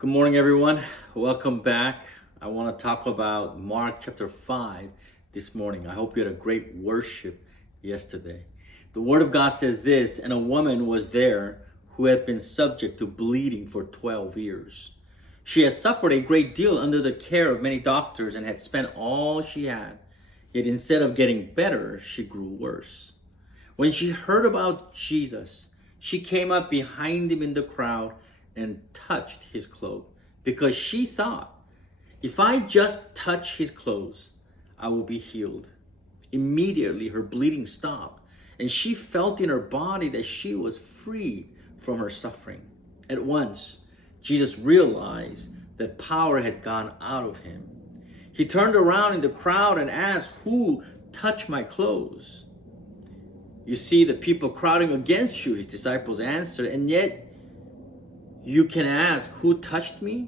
Good morning, everyone. Welcome back. I want to talk about Mark chapter 5 this morning. I hope you had a great worship yesterday. The Word of God says this, and a woman was there who had been subject to bleeding for 12 years. She had suffered a great deal under the care of many doctors and had spent all she had. Yet instead of getting better, she grew worse. When she heard about Jesus, she came up behind him in the crowd and touched his cloak, because she thought, if I just touch his clothes, I will be healed. Immediately her bleeding stopped, and she felt in her body that she was free from her suffering. At once, Jesus realized that power had gone out of him. He turned around in the crowd and asked, "Who touched my clothes?" "You see the people crowding against you," his disciples answered, "and yet you can ask, 'Who touched me?'"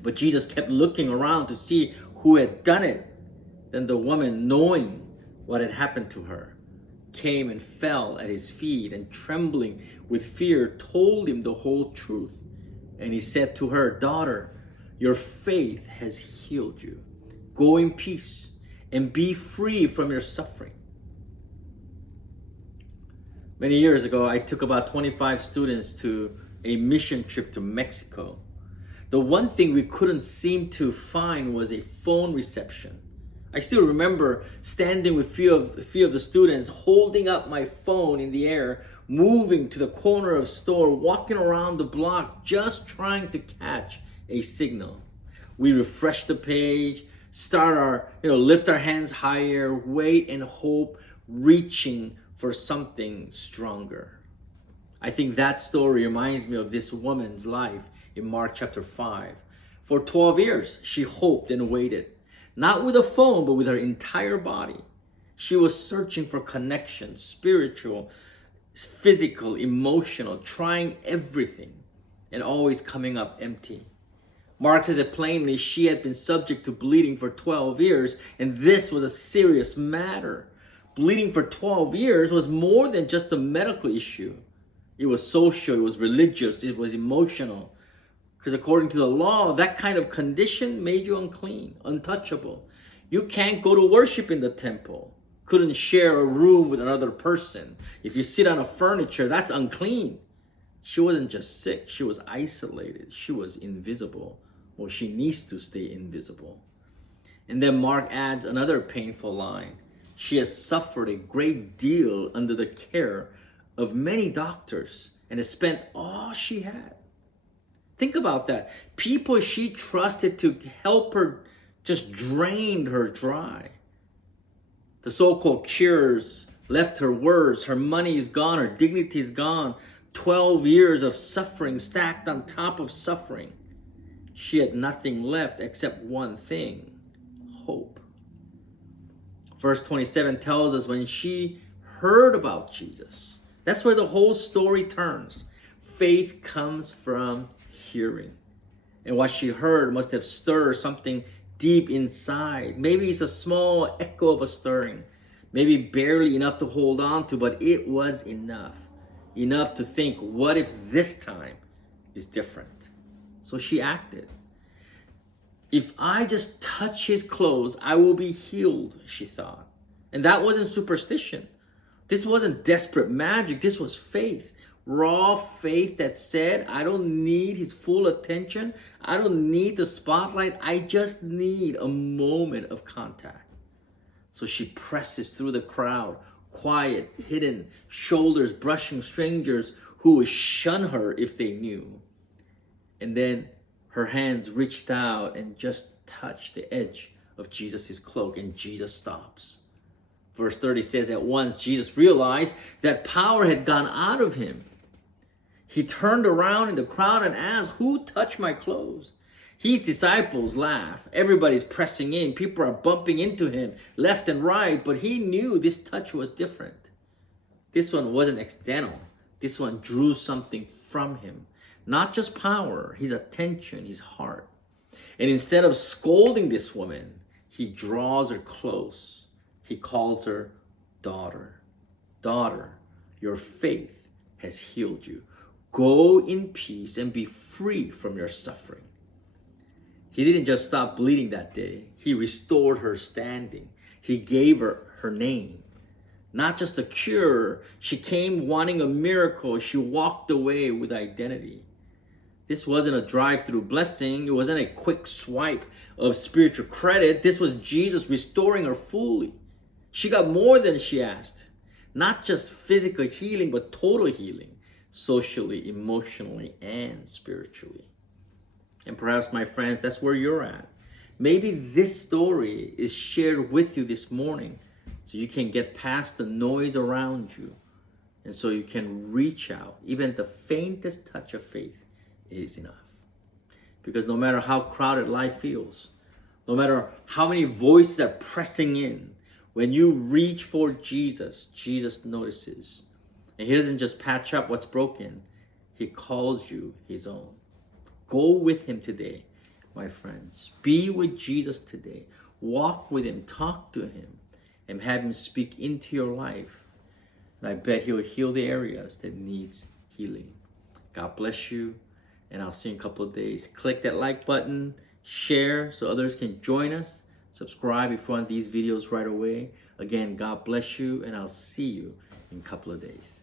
But Jesus kept looking around to see who had done it. Then the woman, knowing what had happened to her, came and fell at his feet, and trembling with fear told him the whole truth. And he said to her, "Daughter, your faith has healed you. Go in peace and be free from your suffering." Many years ago, I took about 25 students to a mission trip to Mexico. The one thing we couldn't seem to find was a phone reception. I still remember standing with a few of the students, holding up my phone in the air, moving to the corner of the store, walking around the block, just trying to catch a signal. We refresh the page, lift our hands higher, wait and hope, reaching for something stronger. I think that story reminds me of this woman's life in Mark chapter 5. For 12 years, she hoped and waited, not with a phone, but with her entire body. She was searching for connection, spiritual, physical, emotional, trying everything, and always coming up empty. Mark says it plainly, she had been subject to bleeding for 12 years, and this was a serious matter. Bleeding for 12 years was more than just a medical issue. It was social, it was religious, it was emotional. Because according to the law, that kind of condition made you unclean, untouchable. You can't go to worship in the temple. Couldn't share a room with another person. If you sit on a furniture, that's unclean. She wasn't just sick, she was isolated. She was invisible. Well, she needs to stay invisible. And then Mark adds another painful line. She has suffered a great deal under the care of many doctors and has spent all she had. Think about that. People she trusted to help her just drained her dry. The so-called cures left her worse. Her money is gone. Her dignity is gone. 12 years of suffering stacked on top of suffering. She had nothing left except one thing: hope. Verse 27 tells us when she heard about Jesus. That's where the whole story turns. Faith comes from hearing. And what she heard must have stirred something deep inside. Maybe it's a small echo of a stirring. Maybe barely enough to hold on to, but it was enough. Enough to think, what if this time is different? So she acted. If I just touch his clothes, I will be healed, she thought. And that wasn't superstition. This wasn't desperate magic. This was faith. Raw faith that said, I don't need his full attention. I don't need the spotlight. I just need a moment of contact. So she presses through the crowd, quiet, hidden, shoulders brushing strangers who would shun her if they knew. And then her hands reached out and just touched the edge of Jesus' cloak, and Jesus stops. Verse 30 says, at once Jesus realized that power had gone out of him. He turned around in the crowd and asked, "Who touched my clothes?" His disciples laugh. Everybody's pressing in. People are bumping into him left and right, but he knew this touch was different. This one wasn't accidental. This one drew something from him. Not just power, his attention, his heart. And instead of scolding this woman, he draws her close. He calls her daughter. Daughter, your faith has healed you. Go in peace and be free from your suffering. He didn't just stop bleeding that day. He restored her standing. He gave her her name. Not just a cure. She came wanting a miracle. She walked away with identity. This wasn't a drive-through blessing. It wasn't a quick swipe of spiritual credit. This was Jesus restoring her fully. She got more than she asked. Not just physical healing, but total healing. Socially, emotionally, and spiritually. And perhaps, my friends, that's where you're at. Maybe this story is shared with you this morning so you can get past the noise around you and so you can reach out. Even the faintest touch of faith is enough. Because no matter how crowded life feels, no matter how many voices are pressing in, when you reach for Jesus, Jesus notices. And he doesn't just patch up what's broken. He calls you his own. Go with him today, my friends. Be with Jesus today. Walk with him. Talk to him. And have him speak into your life. And I bet he'll heal the areas that needs healing. God bless you. And I'll see you in a couple of days. Click that like button. Share so others can join us. Subscribe if you want these videos right away. Again, God bless you. And I'll see you in a couple of days.